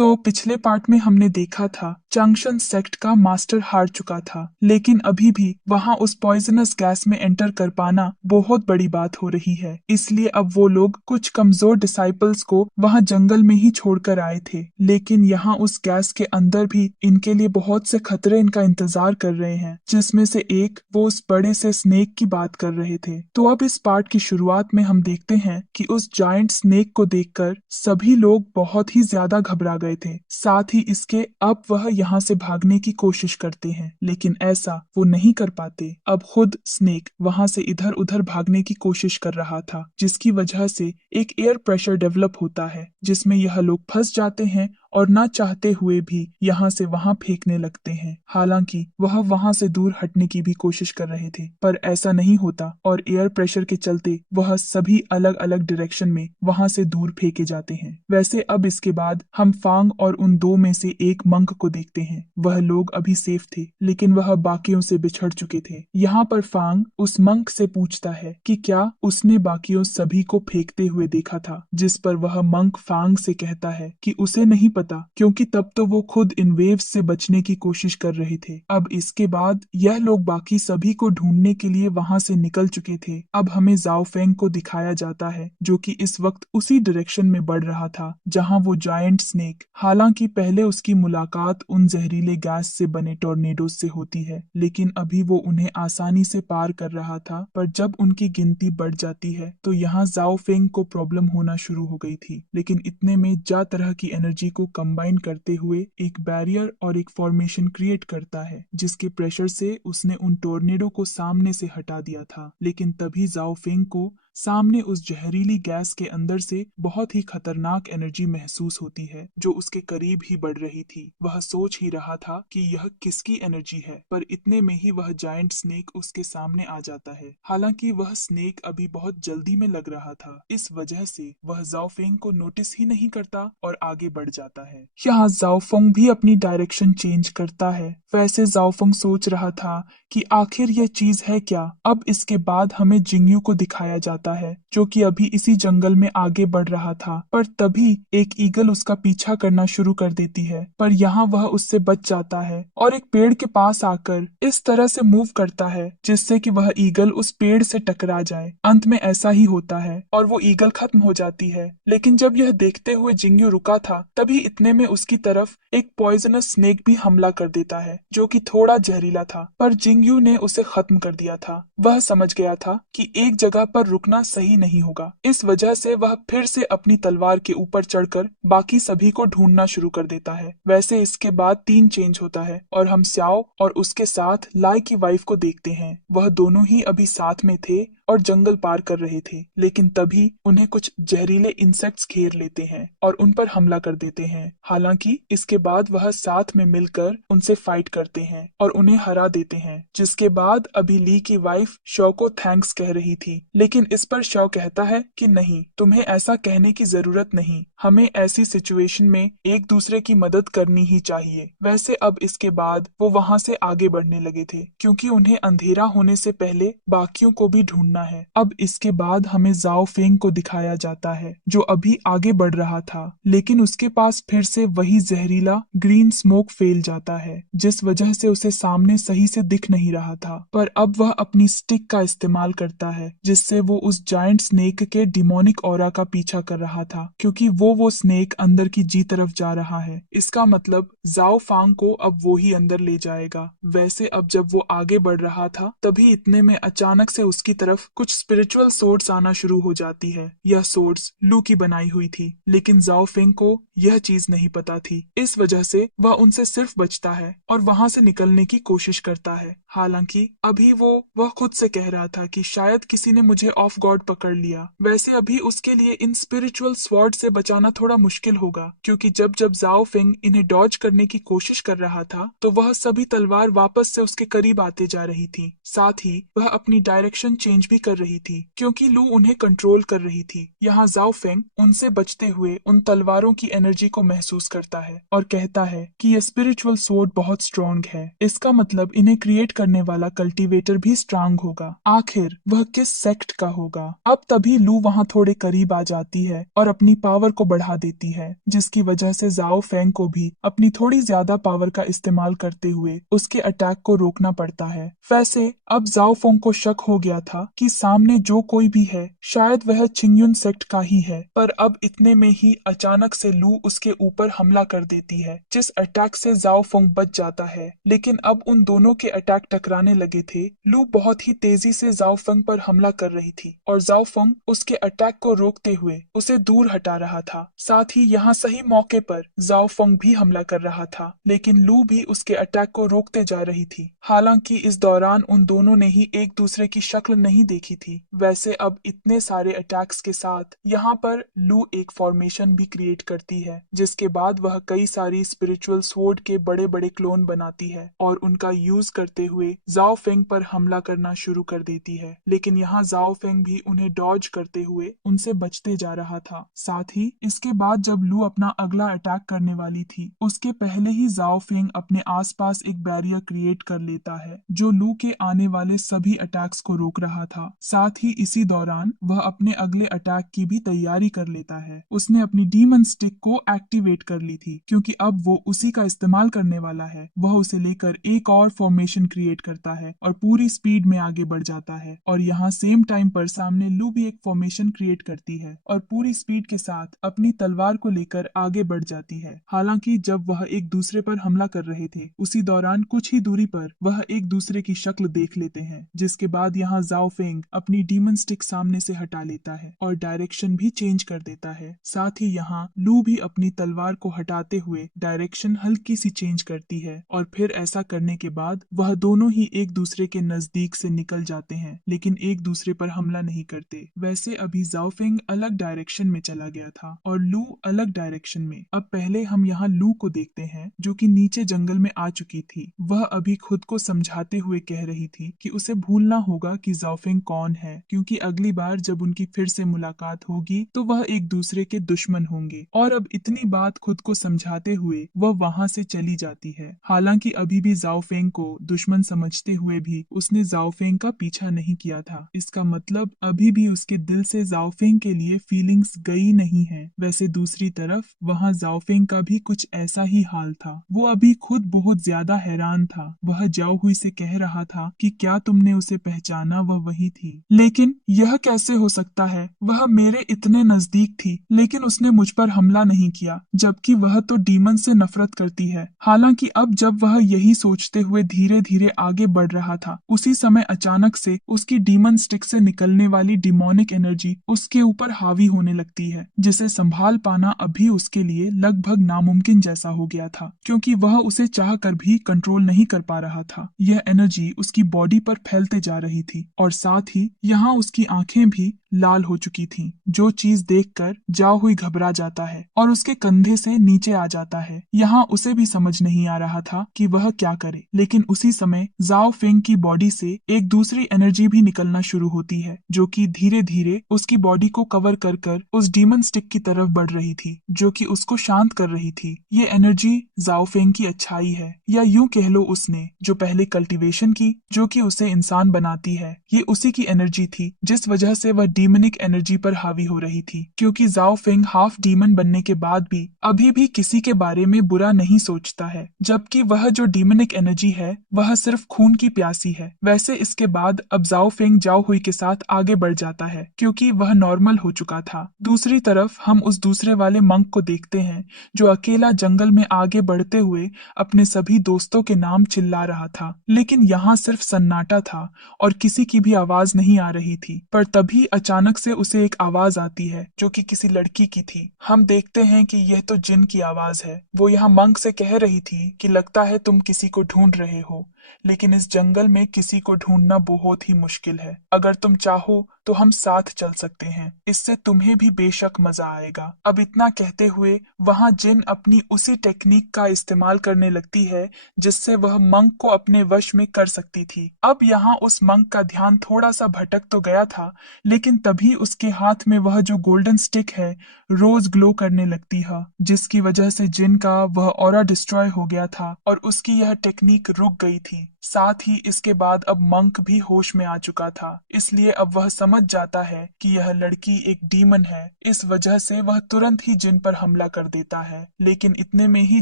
तो पिछले पार्ट में हमने देखा था चंगशन सेक्ट का मास्टर हार चुका था, लेकिन अभी भी वहां उस पॉइजनस गैस में एंटर कर पाना बहुत बड़ी बात हो रही है। इसलिए अब वो लोग कुछ कमजोर डिसाइपल्स को वहां जंगल में ही छोड़कर आए थे, लेकिन यहाँ उस गैस के अंदर भी इनके लिए बहुत से खतरे इनका इंतजार कर रहे हैं, जिसमें से एक वो उस बड़े से स्नेक की बात कर रहे थे। तो अब इस पार्ट की शुरुआत में हम देखते हैं कि उस जायंट स्नेक को देखकर सभी लोग बहुत ही ज्यादा घबरा गए थे। साथ ही इसके अब वह यहाँ से भागने की कोशिश करते हैं, लेकिन ऐसा वो नहीं कर पाते। अब खुद स्नेक वहां से इधर उधर भागने की कोशिश कर रहा था, जिसकी वजह से एक एयर प्रेशर डेवलप होता है, जिसमें यह लोग फंस जाते हैं और ना चाहते हुए भी यहाँ से वहां फेंकने लगते हैं। हालांकि वह वहां से दूर हटने की भी कोशिश कर रहे थे, पर ऐसा नहीं होता और एयर प्रेशर के चलते वह सभी अलग अलग डायरेक्शन में वहां से दूर फेंके जाते हैं। वैसे अब इसके बाद हम फांग और उन दो में से एक मंक को देखते हैं। वह लोग अभी सेफ थे, लेकिन वह बाकियों से बिछड़ चुके थे। यहाँ पर फांग उस मंक से पूछता है कि क्या उसने बाकियों सभी को फेंकते हुए देखा था, जिस पर वह मंक फांग से कहता है कि उसे नहीं पता, क्योंकि तब तो वो खुद इन वेव्स से बचने की कोशिश कर रहे थे। अब इसके बाद यह लोग बाकी सभी को ढूंढने के लिए वहां से निकल चुके थे। अब हमें जाओ फेंग को दिखाया जाता है, जो कि इस वक्त उसी डायरेक्शन में बढ़ रहा था जहां वो जायंट स्नेक। हालांकि पहले उसकी मुलाकात उन जहरीले गैस से बने टॉर्नेडो से होती है, लेकिन अभी वो उन्हें आसानी से पार कर रहा था। पर जब उनकी गिनती बढ़ जाती है तो यहाँ जाओ फेंग को प्रॉब्लम होना शुरू हो गई थी। लेकिन इतने में जा तरह की एनर्जी को कंबाइन करते हुए एक बैरियर और एक फॉर्मेशन क्रिएट करता है, जिसके प्रेशर से उसने उन टोर्नेडो को सामने से हटा दिया था। लेकिन तभी जाओ फेंग को सामने उस जहरीली गैस के अंदर से बहुत ही खतरनाक एनर्जी महसूस होती है, जो उसके करीब ही बढ़ रही थी। वह सोच ही रहा था कि यह किसकी एनर्जी है, पर इतने में ही वह जायंट स्नेक उसके सामने आ जाता है। हालांकि वह स्नेक अभी बहुत जल्दी में लग रहा था, इस वजह से वह जाओफेंग को नोटिस ही नहीं करता और आगे बढ़ जाता है। यहाँ जाओफोंग भी अपनी डायरेक्शन चेंज करता है। वैसे जाओफोंग सोच रहा था कि आखिर यह चीज है क्या। अब इसके बाद हमें जिंगयू को दिखाया जाता है, जो कि अभी इसी जंगल में आगे बढ़ रहा था। पर तभी एक ईगल उसका पीछा करना शुरू कर देती है, पर यहाँ वह उससे बच जाता है और एक पेड़ के पास आकर इस तरह से मूव करता है जिससे कि वह ईगल उस पेड़ से टकरा जाए। अंत में ऐसा ही होता है और वो ईगल खत्म हो जाती है। लेकिन जब यह देखते हुए जिंगयू रुका था, तभी इतने में उसकी तरफ एक पॉइजनस स्नेक भी हमला कर देता है, जो कि थोड़ा जहरीला था, पर जिंगयू ने उसे खत्म कर दिया था। वह समझ गया था कि एक जगह पर रुकना सही नहीं होगा। इस वजह से वह फिर से अपनी तलवार के ऊपर चढ़कर बाकी सभी को ढूंढना शुरू कर देता है। वैसे इसके बाद तीन चेंज होता है और हम स्याओ और उसके साथ लाई की वाइफ को देखते हैं। वह दोनों ही अभी साथ में थे और जंगल पार कर रहे थे, लेकिन तभी उन्हें कुछ जहरीले इंसेक्ट्स घेर लेते हैं और उन पर हमला कर देते हैं। हालांकि इसके बाद वह साथ में मिलकर उनसे फाइट करते हैं और उन्हें हरा देते हैं, जिसके बाद अभी ली की वाइफ शॉ को थैंक्स कह रही थी। लेकिन इस पर शॉ कहता है कि नहीं, तुम्हें ऐसा कहने की जरूरत नहीं, हमें ऐसी सिचुएशन में एक दूसरे की मदद करनी ही चाहिए। वैसे अब इसके बाद वो वहां से आगे बढ़ने लगे थे, क्योंकि उन्हें अंधेरा होने से पहले बाकियों को भी ढूंढना है। अब इसके बाद हमें जाओ फेंग को दिखाया जाता है, जो अभी आगे बढ़ रहा था, लेकिन उसके पास फिर से वही जहरीला ग्रीन स्मोक फैल जाता है, जिस वजह से उसे सामने सही से दिख नहीं रहा था। पर अब वह अपनी स्टिक का इस्तेमाल करता है, जिससे वो उस जायंट स्नेक के डिमोनिक ऑरा का पीछा कर रहा था, क्योंकि वो स्नेक अंदर की जी तरफ जा रहा है। इसका मतलब जाओ फांग को अब वो ही अंदर ले जाएगा। वैसे अब जब वो आगे बढ़ रहा था, तभी इतने में अचानक से उसकी तरफ कुछ स्पिरिचुअल सोर्ड्स आना शुरू हो जाती है। यह सोर्ड्स लू की बनाई हुई थी, लेकिन जाओ फेंग को यह चीज नहीं पता थी। इस वजह से वह उनसे सिर्फ बचता है और वहां से निकलने की कोशिश करता है। हालांकि अभी वह खुद से कह रहा था कि शायद किसी ने मुझे ऑफ गार्ड पकड़ लिया। वैसे अभी उसके लिए इन स्पिरिचुअल स्वॉर्ड से बचाना थोड़ा मुश्किल होगा, क्योंकि जब जब जाओ फेंग इन्हें डॉज करने की कोशिश कर रहा था, तो वह सभी तलवार वापस से उसके करीब आते जा रही थी। साथ ही वह अपनी डायरेक्शन चेंज भी कर रही थी क्योंकि लू उन्हें कंट्रोल कर रही थी। यहाँ जाओ फेंग उनसे बचते हुए उन तलवारों की एनर्जी को महसूस करता है और कहता है कि यह स्पिरिचुअल स्वॉर्ड बहुत स्ट्रॉन्ग है। इसका मतलब इन्हें क्रिएट करने वाला कल्टीवेटर भी स्ट्रांग होगा। आखिर वह किस सेक्ट का होगा? अब तभी लू वहाँ थोड़े करीब आ जाती है और अपनी पावर को बढ़ा देती है, जिसकी वजह से जाओ फेंग को भी अपनी थोड़ी ज्यादा पावर का इस्तेमाल करते हुए उसके अटैक को रोकना पड़ता है। वैसे अब जाओ फेंग को शक हो गया था कि सामने जो कोई भी है शायद वह चिंगयुन सेक्ट का ही है, पर अब इतने में ही अचानक से लू उसके ऊपर हमला कर देती है, जिस अटैक से जाओ फेंग बच जाता है। लेकिन अब उन दोनों के अटैक टकराने लगे थे। लू बहुत ही तेजी से जाओ फेंग पर हमला कर रही थी और जाओ फेंग उसके अटैक को रोकते हुए उसे दूर हटा रहा था। साथ ही यहाँ सही मौके पर जाओ फेंग भी हमला कर रहा था, लेकिन लू भी उसके अटैक को रोकते जा रही थी। हालांकि इस दौरान उन दोनों ने ही एक दूसरे की शक्ल नहीं देखी थी। वैसे अब इतने सारे अटैक्स के साथ यहाँ पर लू एक फॉर्मेशन भी क्रिएट करती है, जिसके बाद वह कई सारी स्पिरिचुअल स्वॉर्ड के बड़े बड़े क्लोन बनाती है और उनका यूज करते हुए जाओ फेंग पर हमला करना शुरू कर देती है। लेकिन यहाँ जाओ फेंग भी उन्हें डॉज करते हुए उनसे बचते जा रहा था। साथ ही इसके बाद जब लू अपना अगला अटैक करने वाली थी, उसके पहले ही जाओ फेंग अपने आसपास एक बैरियर क्रिएट कर लेता है जो लू के आने वाले सभी अटैक्स को रोक रहा था। साथ ही इसी दौरान वह अपने अगले अटैक की भी तैयारी कर लेता है। उसने अपनी डीमन स्टिक को एक्टिवेट कर ली थी क्योंकि अब वो उसी का इस्तेमाल करने वाला है। वह उसे लेकर एक और फॉर्मेशन क्रिएट करता है और पूरी स्पीड में आगे बढ़ जाता है। और यहाँ सेम टाइम पर सामने लू भी एक फॉर्मेशन क्रिएट करती है और पूरी स्पीड के साथ अपनी तलवार को लेकर आगे बढ़ जाती है। हालांकि जब वह एक दूसरे पर हमला कर रहे थे, उसी दौरान कुछ ही दूरी पर वह एक दूसरे की शक्ल देख लेते हैं, जिसके बाद यहाँ जाओ फेंग अपनी डीमन स्टिक सामने से हटा लेता है और डायरेक्शन भी चेंज कर देता है। साथ ही यहाँ लू भी अपनी तलवार को हटाते हुए डायरेक्शन हल्की सी चेंज करती है और फिर ऐसा करने के बाद वह दोनों ही एक दूसरे के नजदीक से निकल जाते हैं, लेकिन एक दूसरे पर हमला नहीं करते। वैसे अभी जाओ फेंग अलग डायरेक्शन में चला गया था और लू अलग डायरेक्शन में। अब पहले हम यहाँ लू को देखते हैं जो कि नीचे जंगल में आ चुकी थी। वह अभी खुद को समझाते हुए कह रही थी कि उसे भूलना होगा कि जाओ फेंग कौन है, क्योंकि अगली बार जब उनकी फिर से मुलाकात होगी तो वह एक दूसरे के दुश्मन होंगे। और अब इतनी बात खुद को समझाते हुए वह वहां से चली जाती है। हालांकि अभी भी जाओ फेंग को दुश्मन समझते हुए भी उसने जाओ फेंग का पीछा नहीं किया था। इसका मतलब अभी भी उसके दिल से जाओ फेंग के लिए फीलिंग्स गई नहीं है। वैसे दूसरी तरफ वहाँ जाओ फेंग का भी कुछ ऐसा ही हाल था। वो अभी खुद बहुत ज्यादा हैरान था। वह जाओ हुई से कह रहा था कि क्या तुमने उसे पहचाना, वह वही थी। लेकिन यह कैसे हो सकता है, वह मेरे इतने नजदीक थी लेकिन उसने मुझ पर हमला नहीं किया, जबकि वह तो डीमन से नफरत करती है। हालांकि अब जब वह यही सोचते हुए धीरे धीरे आगे बढ़ रहा था, उसी समय अचानक से उसकी डीमन स्टिक से निकलने वाली डिमोनिक एनर्जी उसके ऊपर हावी होने लगती है, जिसे संभाल पाना अभी उसके लिए लगभग नामुमकिन जैसा हो गया था, क्योंकि वह उसे चाह कर भी कंट्रोल नहीं कर पा रहा था। यह एनर्जी उसकी बॉडी पर फैलते जा रही थी और साथ ही यहाँ उसकी आंखें भी लाल हो चुकी थीं, जो चीज देखकर जाओ हुई घबरा जाता है और उसके कंधे से नीचे आ जाता है। यहाँ उसे भी समझ नहीं आ रहा था कि वह क्या करे, लेकिन उसी समय जाओ फेंग की बॉडी से एक दूसरी एनर्जी भी निकलना शुरू होती है, जो कि धीरे धीरे उसकी बॉडी को कवर कर कर उस डीमन स्टिक की तरफ बढ़ रही थी, जो कि उसको शांत कर रही थी। ये एनर्जी जाओ फेंग की अच्छाई है, या यूं कह लो उसने जो पहले कल्टीवेशन की, जो कि उसे इंसान बनाती है, ये उसी की एनर्जी थी जिस वजह से वह डीमनिक एनर्जी पर हावी हो रही थी। क्योंकि जाओ फेंग हाफ डीमन बनने के बाद भी अभी भी किसी के बारे में बुरा नहीं सोचता है, जबकि वह जो डीमनिक एनर्जी है वह सिर्फ खून की प्यासी है। वैसे इसके बाद अब जाओ फेंग जाओ हुई के साथ आगे बढ़ जाता है क्योंकि वह नॉर्मल हो चुका था। दूसरी तरफ हम उस दूसरे वाले मंक को देखते हैं जो अकेला जंगल में आगे बढ़ते हुए अपने सभी दोस्तों के नाम चिल्ला रहा था, लेकिन यहाँ सिर्फ सन्नाटा था और किसी की भी आवाज नहीं आ रही थी। पर तभी अचानक से उसे एक आवाज आती है जो कि किसी लड़की की थी। हम देखते हैं कि यह तो जिन की आवाज है। वो यहाँ मंक से कह रही थी कि लगता है तुम किसी को ढूंढ रहे हो, लेकिन इस जंगल में किसी को ढूंढना बहुत ही मुश्किल है। अगर तुम चाहो तो हम साथ चल सकते हैं, इससे तुम्हें भी बेशक मजा आएगा। अब इतना कहते हुए वहां जिन अपनी उसी टेक्निक का इस्तेमाल करने लगती है जिससे वह मंक को अपने वश में कर सकती थी। अब यहाँ उस मंक का ध्यान थोड़ा सा भटक तो गया था, लेकिन तभी उसके हाथ में वह जो गोल्डन स्टिक है रोज ग्लो करने लगती है, जिसकी वजह से जिन का वह ऑरा डिस्ट्रॉय हो गया था और उसकी यह टेक्निक रुक गई थी। साथ ही इसके बाद अब मंक भी होश में आ चुका था, इसलिए अब वह समझ जाता है कि यह लड़की एक डीमन है। इस वजह से वह तुरंत ही जिन पर हमला कर देता है, लेकिन इतने में ही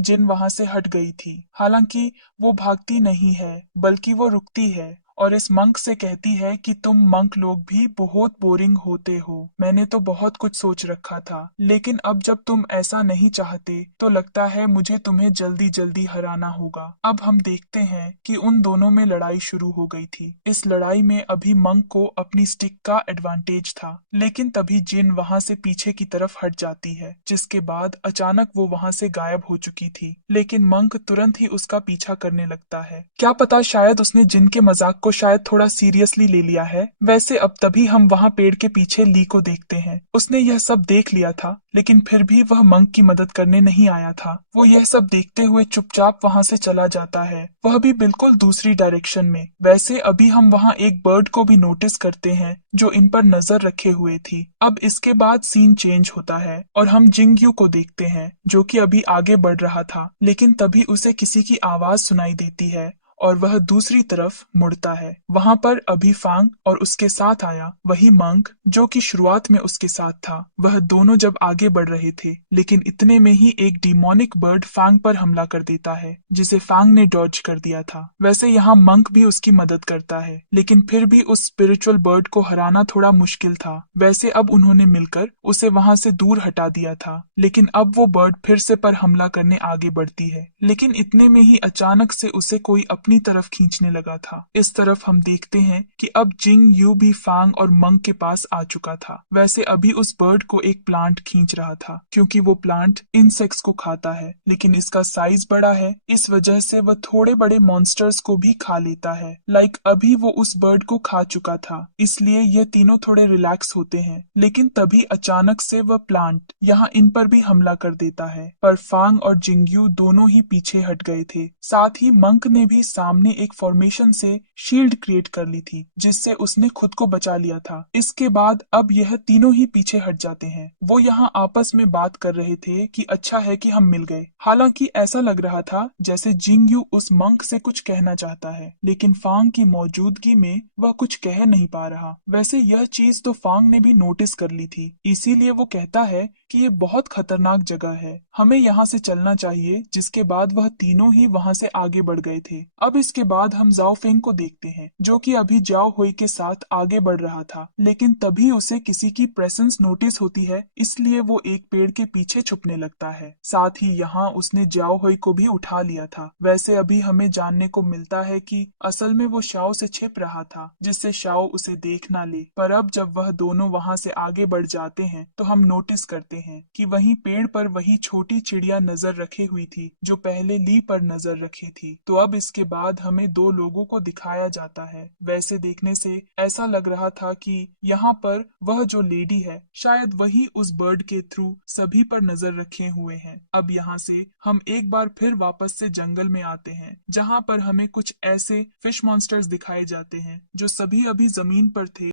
जिन वहां से हट गई थी। हालांकि वो भागती नहीं है, बल्कि वो रुकती है और इस मंक से कहती है कि तुम मंक लोग भी बहुत बोरिंग होते हो। मैंने तो बहुत कुछ सोच रखा था, लेकिन अब जब तुम ऐसा नहीं चाहते तो लगता है मुझे तुम्हें जल्दी जल्दी हराना होगा। अब हम देखते हैं कि उन दोनों में लड़ाई शुरू हो गई थी। इस लड़ाई में अभी मंक को अपनी स्टिक का एडवांटेज था, लेकिन तभी जिन वहां से पीछे की तरफ हट जाती है, जिसके बाद अचानक वो वहां से गायब हो चुकी थी। लेकिन मंक तुरंत ही उसका पीछा करने लगता है। क्या पता शायद उसने जिन के मजाक को शायद थोड़ा सीरियसली ले लिया है। वैसे अब तभी हम वहां पेड़ के पीछे ली को देखते हैं। उसने यह सब देख लिया था, लेकिन फिर भी वह मंक की मदद करने नहीं आया था। वो यह सब देखते हुए चुपचाप वहां से चला जाता है, वह भी बिल्कुल दूसरी डायरेक्शन में। वैसे अभी हम वहां एक बर्ड को भी नोटिस करते हैं जो इन पर नजर रखे हुए थी। अब इसके बाद सीन चेंज होता है और हम जिंगयू को देखते हैं जो कि अभी आगे बढ़ रहा था, लेकिन तभी उसे किसी की आवाज सुनाई देती है और वह दूसरी तरफ मुड़ता है। वहां पर अभी फांग और उसके साथ आया वही मंक जो कि शुरुआत में उसके साथ था। वह दोनों जब आगे बढ़ रहे थे, लेकिन इतने में ही एक डिमोनिक बर्ड फांग पर हमला कर देता है, जिसे फांग ने डॉज कर दिया था। वैसे यहाँ मंक भी उसकी मदद करता है, लेकिन फिर भी उस स्पिरिचुअल बर्ड को हराना थोड़ा मुश्किल था। वैसे अब उन्होंने मिलकर उसे वहां से दूर हटा दिया था, लेकिन अब वो बर्ड फिर से पर हमला करने आगे बढ़ती है। लेकिन इतने में ही अचानक से उसे कोई अपनी तरफ खींचने लगा था। इस तरफ हम देखते हैं कि अब जिंग यू भी फांग और मंक के पास आ चुका था। वैसे अभी उस बर्ड को एक प्लांट खींच रहा था, क्योंकि वो प्लांट इंसेक्ट्स को खाता है, लेकिन इसका साइज बड़ा है, इस वजह से वह थोड़े बड़े मॉन्स्टर्स को भी खा लेता है। लाइक अभी वो उस बर्ड को खा चुका था, इसलिए ये तीनों थोड़े रिलैक्स होते हैं। लेकिन तभी अचानक से वह प्लांट यहाँ इन पर भी हमला कर देता है, पर फांग और जिंगयू दोनों ही पीछे हट गए थे। साथ ही मंक ने भी सामने एक फॉर्मेशन से शील्ड क्रिएट कर ली थी, जिससे उसने खुद को बचा लिया था। इसके बाद अब यह तीनों ही पीछे हट जाते हैं। वो यहाँ आपस में बात कर रहे थे कि अच्छा है कि हम मिल गए। हालांकि ऐसा लग रहा था जैसे जिंगयू उस मंक से कुछ कहना चाहता है, लेकिन फांग की मौजूदगी में वह कुछ कह नहीं पा रहा। वैसे यह चीज तो फांग ने भी नोटिस कर ली थी, इसीलिए वो कहता है कि ये बहुत खतरनाक जगह है, हमें यहाँ से चलना चाहिए। जिसके बाद वह तीनों ही वहाँ से आगे बढ़ गए थे। अब इसके बाद हम जाओ फेंग को देखते हैं, जो कि अभी जाओ हुई के साथ आगे बढ़ रहा था, लेकिन तभी उसे किसी की प्रेजेंस नोटिस होती है, इसलिए वो एक पेड़ के पीछे छुपने लगता है। साथ ही यहाँ उसने जाओ हुई को भी उठा लिया था। वैसे अभी हमें जानने को मिलता है कि असल में वो शाओ से छिप रहा था, जिससे शाओ उसे देख ना ले। पर अब जब वह दोनों वहाँ से आगे बढ़ जाते हैं तो हम नोटिस करते हैं कि वहीं पेड़ पर वही छोटी चिड़िया नजर रखे हुई थी जो पहले ली पर नजर रखी थी। तो अब इसके बाद हमें दो लोगों को दिखाया जाता है। वैसे देखने से ऐसा लग रहा था कि यहाँ पर वह जो लेडी है शायद वही उस बर्ड के थ्रू सभी पर नजर रखे हुए हैं। अब यहाँ से हम एक बार फिर वापस से जंगल में आते हैं, जहाँ पर हमें कुछ ऐसे फिश मॉन्स्टर्स दिखाए जाते हैं जो सभी अभी जमीन पर थे